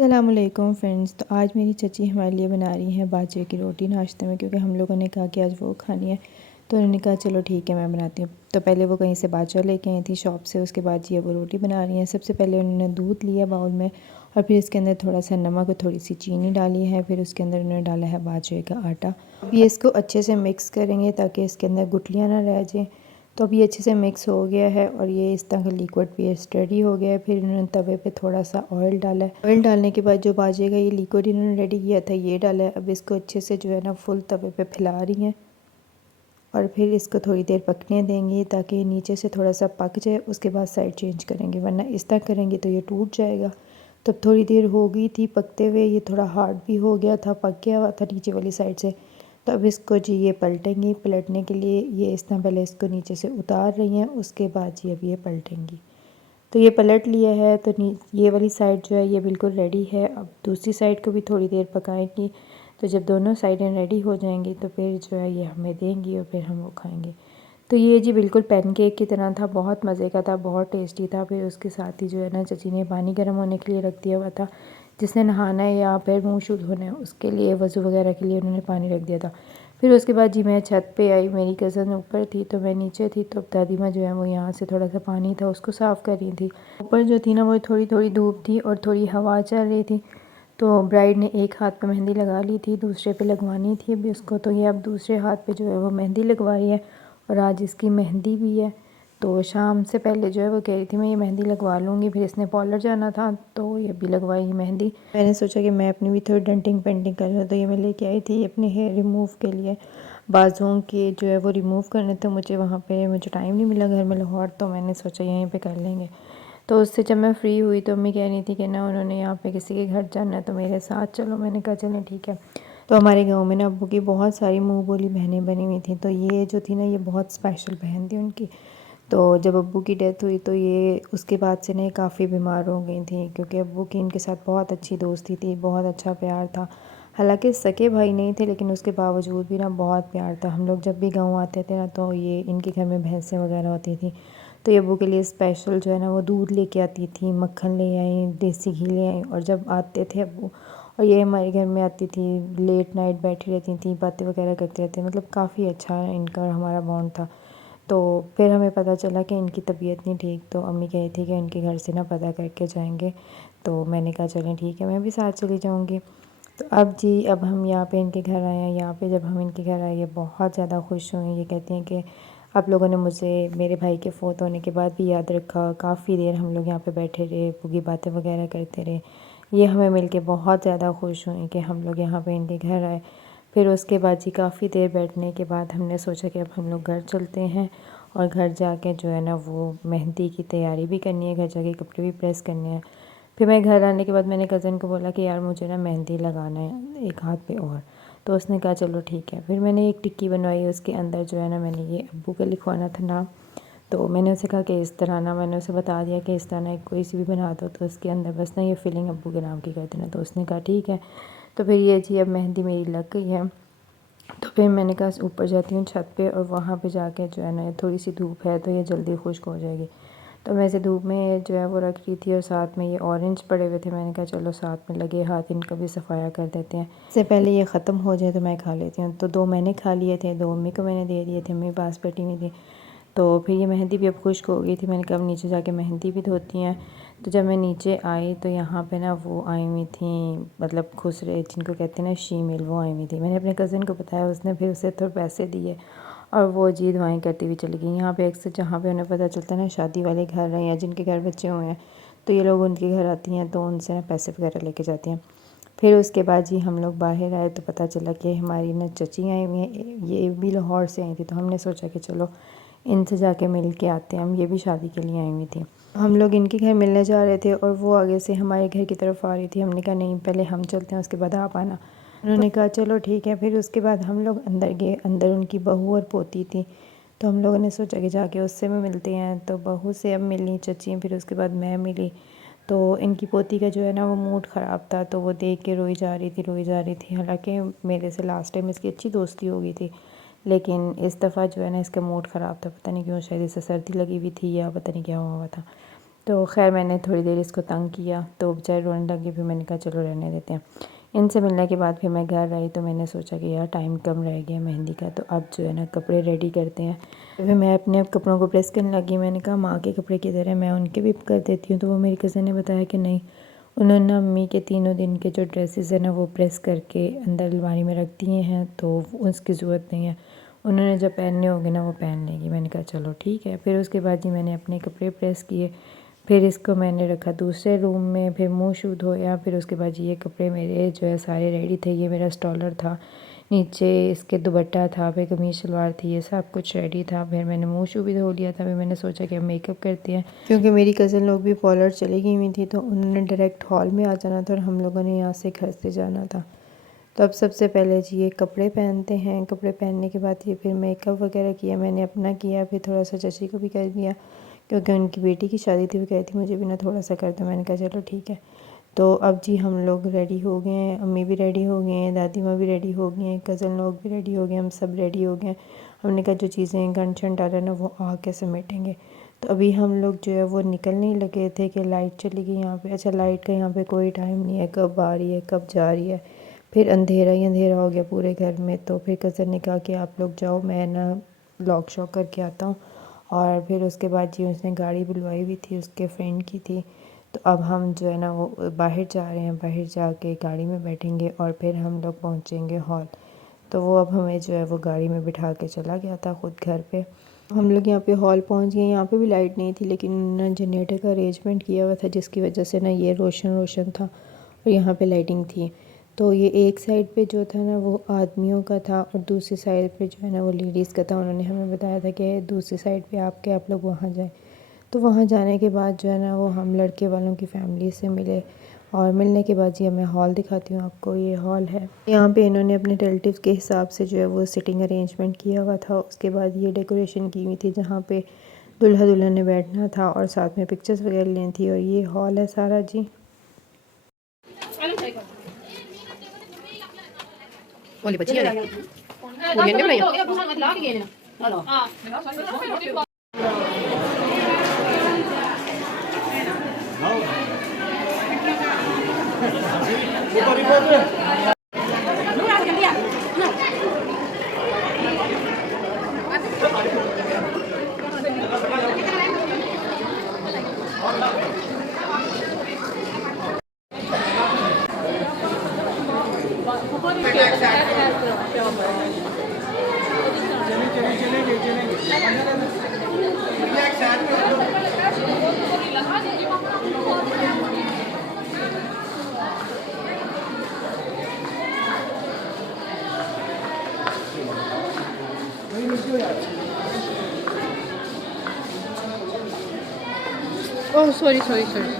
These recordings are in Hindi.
अस्सलामुअलैकुम फ्रेंड्स। तो आज मेरी चची हमारे लिए बना रही हैं बाजरे की रोटी नाश्ते में, क्योंकि हम लोगों ने कहा कि आज वो खानी है। तो उन्होंने कहा चलो ठीक है मैं बनाती हूँ। तो पहले वो कहीं से बाजरा लेके आई थी शॉप से, उसके बाद ये वो रोटी बना रही हैं। सबसे पहले उन्होंने दूध लिया बाउल में और फिर इसके अंदर थोड़ा सा नमक और थोड़ी सी चीनी डाली है। फिर उसके अंदर उन्होंने डाला है बाजरे का आटा। अब ये इसको अच्छे से मिक्स करेंगे ताकि इसके अंदर गुठलियाँ ना रह जाएँ। तो अब ये अच्छे से मिक्स हो गया है और ये इस तरह का लिक्विड पेस्ट रेडी हो गया है। फिर इन्होंने तवे पे थोड़ा सा ऑयल डाला है। ऑयल डालने के बाद जो बाजरे का ये लिक्विड इन्होंने रेडी किया था ये डाला है। अब इसको अच्छे से जो है ना फुल तवे पे फैला रही हैं और फिर इसको थोड़ी देर पकने देंगे ताकि नीचे से थोड़ा सा पक जाए। उसके बाद साइड चेंज करेंगे, वरना इस तरह करेंगे तो ये टूट जाएगा। तब थोड़ी देर हो गई थी पकते हुए, ये थोड़ा हार्ड भी हो गया था, पक गया हुआ था नीचे वाली साइड से। तो अब इसको जी ये पलटेंगी। पलटने के लिए ये इस तरह पहले इसको नीचे से उतार रही हैं, उसके बाद जी अब ये पलटेंगी। तो ये पलट लिया है। तो ये वाली साइड जो है ये बिल्कुल रेडी है। अब दूसरी साइड को भी थोड़ी देर पकाएंगी। तो जब दोनों साइडें रेडी हो जाएंगी तो फिर जो है ये हमें देंगी और फिर हम वो खाएंगे। तो ये जी बिल्कुल पैनकेक की तरह था, बहुत मज़े का था, बहुत टेस्टी था। फिर उसके साथ ही जो है ना चची ने पानी गर्म होने के लिए रख दिया हुआ था। जिसने नहाना है या फिर मुँह शुद्ध होना है उसके लिए, वज़ू वगैरह के लिए उन्होंने पानी रख दिया था। फिर उसके बाद जी मैं छत पे आई, मेरी कज़न ऊपर थी तो मैं नीचे थी। तो अब दादी माँ जो है वो यहाँ से थोड़ा सा पानी था उसको साफ़ कर रही थी। ऊपर जो थी ना वो थोड़ी थोड़ी धूप थी और थोड़ी हवा चल रही थी। तो ब्राइड ने एक हाथ पे मेहंदी लगा ली थी, दूसरे पे लगवानी थी अभी उसको। तो ये अब दूसरे हाथ पे जो है वो मेहंदी लगवा रही है और आज इसकी मेहंदी भी है। तो शाम से पहले जो है वो कह रही थी मैं ये मेहंदी लगवा लूँगी। फिर इसने पार्लर जाना था तो ये भी लगवाई मेहंदी। मैंने सोचा कि मैं अपनी भी थोड़ी डेंटिंग पेंटिंग कर लूँ, तो ये मैं लेके आई थी अपने हेयर रिमूव के लिए। बाजुओं के जो है वो रिमूव करने, तो मुझे टाइम नहीं मिला घर में लाहौर, तो मैंने सोचा यहीं पे कर लेंगे। तो उससे जब मैं फ्री हुई तो अम्मी कह रही थी कि ना उन्होंने यहाँ पे किसी के घर जाना है तो मेरे साथ चलो। मैंने कहा चलें ठीक है। तो हमारे गांव में ना अब्बू की बहुत सारी मुँह बोली बहनें बनी हुई थी। तो ये जो थी ना ये बहुत स्पेशल बहन थी उनकी। तो जब अब्बू की डेथ हुई तो ये उसके बाद से ना काफ़ी बीमार हो गई थी, क्योंकि अब्बू की इनके साथ बहुत अच्छी दोस्ती थी, बहुत अच्छा प्यार था। हालांकि सके भाई नहीं थे लेकिन उसके बावजूद भी ना बहुत प्यार था। हम लोग जब भी गाँव आते थे ना तो ये इनके घर में भैंसें वगैरह होती थी। तो ये अब्बू के लिए स्पेशल जो है ना वो दूध लेके आती थी, मक्खन ले आई, देसी घी ले आई। और जब आते थे अब्बू और ये हमारे घर में आती थी, लेट नाइट बैठी रहती थी, बातें वगैरह करते रहते, मतलब काफ़ी अच्छा इनका और हमारा बॉन्ड था। तो फिर हमें पता चला कि इनकी तबीयत नहीं ठीक, तो अम्मी कही थी कि इनके घर से ना पता करके जाएंगे। तो मैंने कहा चलें ठीक है, मैं भी साथ चली जाऊंगी। तो अब हम यहाँ पे इनके घर आए हैं। यहाँ पे जब हम इनके घर आए ये बहुत ज़्यादा खुश हुई। ये कहती हैं कि आप लोगों ने मुझे मेरे भाई के फ़ौत होने के बाद भी याद रखा। काफ़ी देर हम लोग यहाँ पे बैठे रहे, पूरी बातें वगैरह करते रहे। ये हमें मिल के बहुत ज़्यादा खुश हुई कि हम लोग यहाँ पे इनके घर आए। फिर उसके बाद जी काफ़ी देर बैठने के बाद हमने सोचा कि अब हम लोग घर चलते हैं और घर जाके जो है ना वो मेहंदी की तैयारी भी करनी है, घर जाके कपड़े भी प्रेस करने हैं। फिर मैं घर आने के बाद मैंने कज़न को बोला कि यार मुझे ना मेहंदी लगाना है एक हाथ पे और। तो उसने कहा चलो ठीक है। फिर मैंने एक टिक्की बनवाई, उसके अंदर जो है ना मैंने ये अब्बू का लिखवाना था नाम। तो मैंने उसे कहा कि इस तरह ना, मैंने उसे बता दिया कि इस तरह ना कोई सी भी बना दो, तो उसके अंदर बस ना ये फिलिंग अब्बू के नाम की कर देना। तो उसने कहा ठीक है। तो फिर ये जी अब मेहंदी मेरी लग गई है। तो फिर मैंने कहा ऊपर जाती हूँ छत पे और वहाँ पे जाके जो है ना थोड़ी सी धूप है तो ये जल्दी खुश्क हो जाएगी। तो मैं इसे धूप में जो है वो रख रही थी और साथ में ये ऑरेंज पड़े हुए थे। मैंने कहा चलो साथ में लगे हाथ इनका भी सफाया कर देते हैं, इससे पहले ये ख़त्म हो जाए तो मैं खा लेती हूँ। तो 2 मैंने खा लिए थे, 2 अम्मी को मैंने दे दिए थे, अम्मी पास बैठी हुई थी। तो फिर ये मेहंदी भी अब खुश्क हो गई थी। मैंने कहा अब नीचे जाके मेहंदी भी धोती हैं। तो जब मैं नीचे आई तो यहाँ पे ना वो आई हुई थी, मतलब खुसरे जिनको कहते हैं ना शीमेल, वो आई हुई थी। मैंने अपने कज़न को बताया, उसने फिर उसे थोड़े पैसे दिए और वो जी दुआएं करती हुई चली गई। यहाँ पे अक्सर जहाँ पे उन्हें पता चलता है ना शादी वाले घर हैं या जिनके घर बच्चे हुए हैं तो ये लोग उनके घर आती हैं तो उनसे ना पैसे वगैरह लेके जाती हैं। फिर उसके बाद जी हम लोग बाहर आए तो पता चला कि हमारी ना चची आई हुई हैं, ये भी लाहौर से आई थी। तो हमने सोचा कि चलो इनसे जाके मिल के आते हैं, हम ये भी शादी के लिए आई हुई थी। हम लोग इनके घर मिलने जा रहे थे और वो आगे से हमारे घर की तरफ आ रही थी। हमने कहा नहीं पहले हम चलते हैं उसके बाद आप आना। उन्होंने कहा चलो ठीक है। फिर उसके बाद हम लोग अंदर गए, अंदर उनकी बहू और पोती थी। तो हम लोगों ने सोचा कि जाके उससे भी मिलते हैं। तो बहू से अब मिली चची, फिर उसके बाद मैं मिली। तो इनकी पोती का जो है ना वो मूड ख़राब था, तो वो देख के रोई जा रही थी, रोई जा रही थी। हालांकि मेरे से लास्ट टाइम इसकी अच्छी दोस्ती हो गई थी, लेकिन इस दफ़ा जो है ना इसका मूड ख़राब था। पता नहीं क्यों, शायद इसे सर्दी लगी हुई थी या पता नहीं क्या हुआ था। तो खैर मैंने थोड़ी देर इसको तंग किया तो बेचारे रोने लगे, फिर मैंने कहा चलो रहने देते हैं। इनसे मिलने के बाद फिर मैं घर आई तो मैंने सोचा कि यार टाइम कम रह गया मेहंदी का, तो अब जो है ना कपड़े रेडी करते हैं। फिर मैं अपने कपड़ों को प्रेस करने लगी। मैंने कहा माँ के कपड़े किधर है, मैं उनके भी कर देती हूँ। तो वो मेरी कज़न ने बताया कि नहीं, उन्होंने ना अम्मी के तीनों दिन के जो ड्रेसेस है ना वो प्रेस करके अंदर अलमारी में रख दिए हैं, तो उसकी ज़रूरत नहीं है, उन्होंने जब पहनने होंगे ना वो पहन लेंगी। मैंने कहा चलो ठीक है। फिर उसके बाद जी मैंने अपने कपड़े प्रेस किए, फिर इसको मैंने रखा दूसरे रूम में, फिर मुंह शूध धोया। फिर उसके बाद ये कपड़े मेरे जो है सारे रेडी थे। ये मेरा स्टॉलर था, नीचे इसके दुपट्टा था, फिर कमीज शलवार थी, ये सब कुछ रेडी था। फिर मैंने मुंह शू भी धो लिया था। फिर मैंने सोचा कि अब मेकअप करते हैं, क्योंकि मेरी कज़न लोग भी पॉलर चली गई हुई थी, तो उन्होंने डायरेक्ट हॉल में आ जाना था और हम लोगों ने यहाँ से घर से जाना था। तो अब सबसे पहले जी ये कपड़े पहनते हैं। कपड़े पहनने के बाद ये फिर मेकअप वगैरह किया, मैंने अपना किया, फिर थोड़ा सा चची को भी कर दिया, क्योंकि उनकी बेटी की शादी थी। वो कही थी मुझे भी ना थोड़ा सा कर दो। मैंने कहा चलो ठीक है। तो अब जी हम लोग रेडी हो गए हैं, अम्मी भी रेडी हो गए हैं, दादी माँ भी रेडी हो गई हैं, कज़न लोग भी रेडी हो गए, हम सब रेडी हो गए हैं। हमने कहा जो चीज़ें गंठन डाला ना वो आके समेटेंगे। तो अभी हम लोग जो है वो निकलने लगे थे कि लाइट चली गई यहाँ पे। अच्छा, लाइट का यहाँ पे कोई टाइम नहीं है, कब आ रही है कब जा रही है। फिर अंधेरा ही अंधेरा हो गया पूरे घर में। तो फिर कज़न ने कहा कि आप लोग जाओ, मैं ना लॉक शॉक करके आता हूँ। और फिर उसके बाद जी उसने गाड़ी बुलवाई हुई थी, उसके फ्रेंड की थी। तो अब हम जो है ना वो बाहर जा रहे हैं, बाहर जाके गाड़ी में बैठेंगे और फिर हम लोग पहुँचेंगे हॉल। तो वो अब हमें जो है वो गाड़ी में बिठा के चला गया था ख़ुद घर पे। हम लोग यहाँ पे हॉल पहुँच गए। यहाँ पे भी लाइट नहीं थी, लेकिन उन्होंने जनरेटर का अरेंजमेंट किया हुआ था, जिसकी वजह से ना ये रोशन रोशन था और यहाँ पे लाइटिंग थी। तो ये एक साइड पे जो था ना वो आदमियों का था और दूसरी साइड पे जो है ना वो लेडीज़ का था। उन्होंने हमें बताया था कि दूसरी साइड पे आप लोग वहाँ जाएं। तो वहाँ जाने के बाद जो है ना वो हम लड़के वालों की फ़ैमिली से मिले, और मिलने के बाद ये मैं हॉल दिखाती हूँ आपको। ये हॉल है, यहाँ पे इन्होंने अपने रिलेटिव के हिसाब से जो है वो सिटिंग अरेंजमेंट किया हुआ था। उसके बाद ये डेकोरेशन की हुई थी जहाँ पे दूल्हा दुल्हन ने बैठना था और साथ में पिक्चर्स वगैरह लेनी थी। और ये हॉल है सारा जी। Oh, sorry, sorry, sorry.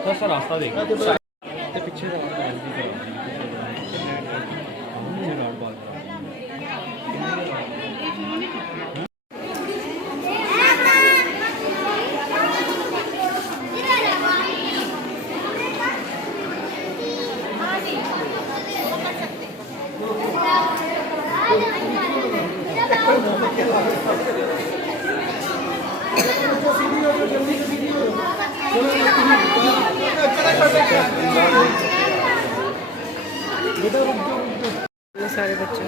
थोड़ा सा रास्ता देखो पीछे सारे बच्चे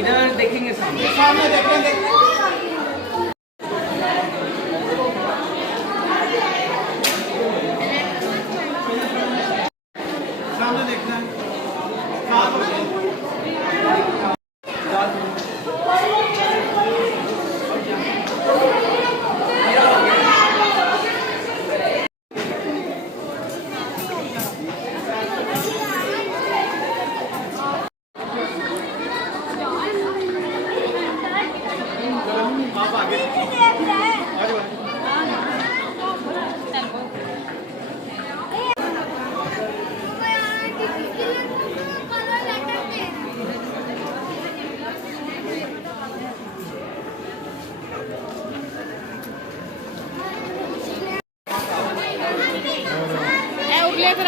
इधर देखेंगे सामने देखेंगे।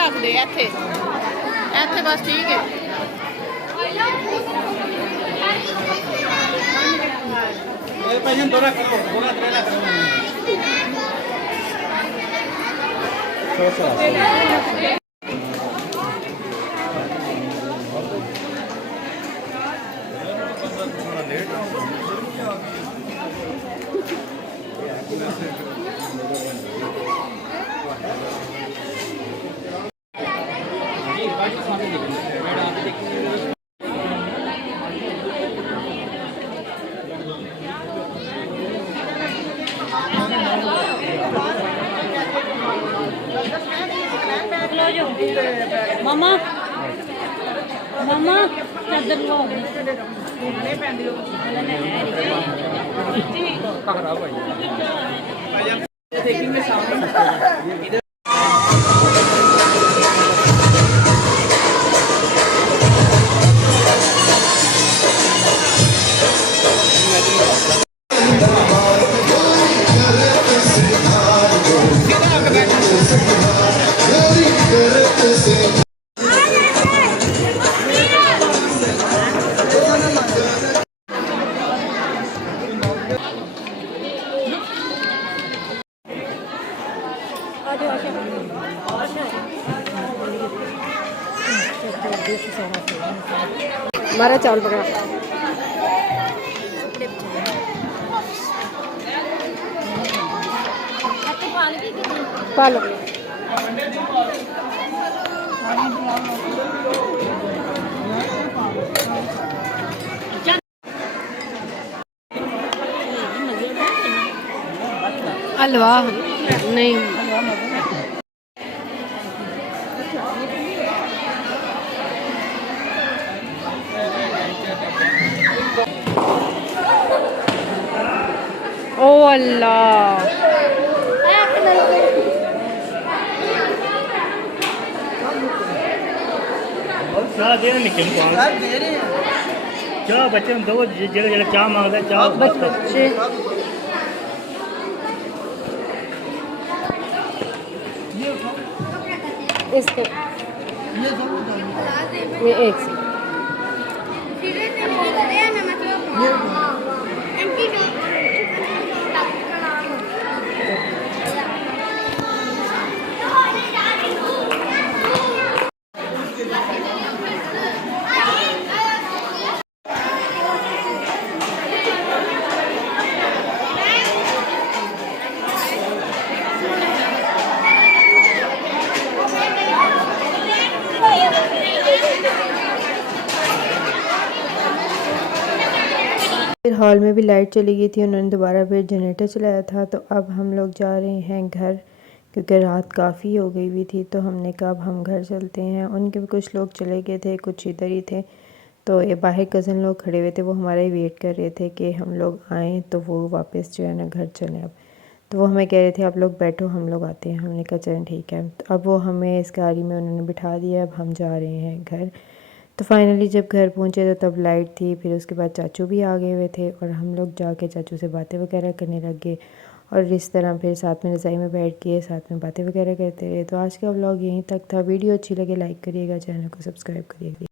रख दे ਇੱਥੇ ਇੱਥੇ बस ठीक है पैसे दोरा करो दोरा त्रेला करो मामा मामा चादर लो देखेंगे सामने हमारा चावल पकड़ा पालो हलवा नहीं ओ अल्लाह चाह दे निक्के चाह बच्चे दो जेह्ड़ा चाह मांगदा चाह बच्चे इसको ये एक से फिर हॉल में भी लाइट चली गई थी, उन्होंने दोबारा फिर जनरेटर चलाया था। तो अब हम लोग जा रहे हैं घर, क्योंकि रात काफ़ी हो गई हुई थी। तो हमने कहा अब हम घर चलते हैं। उनके भी कुछ लोग चले गए थे, कुछ इधर ही थे। तो ये बाहर कज़न लोग खड़े हुए थे, वो हमारा ही वेट कर रहे थे कि हम लोग आएँ तो वो वापस जो है ना घर चलें। अब तो वो हमें कह रहे थे आप लोग बैठो, हम लोग आते हैं। हमने कहा चलें ठीक है। तो अब वो हमें इस गाड़ी में उन्होंने बिठा दिया, अब हम जा रहे हैं घर। तो फाइनली जब घर पहुँचे तो तब लाइट थी। फिर उसके बाद चाचू भी आ गए हुए थे और हम लोग जाके चाचू से बातें वगैरह करने लग गए। और इस तरह फिर साथ में रज़ाई में बैठ के साथ में बातें वगैरह करते रहे। तो आज का व्लॉग यहीं तक था। वीडियो अच्छी लगे लाइक करिएगा, चैनल को सब्सक्राइब करिएगा।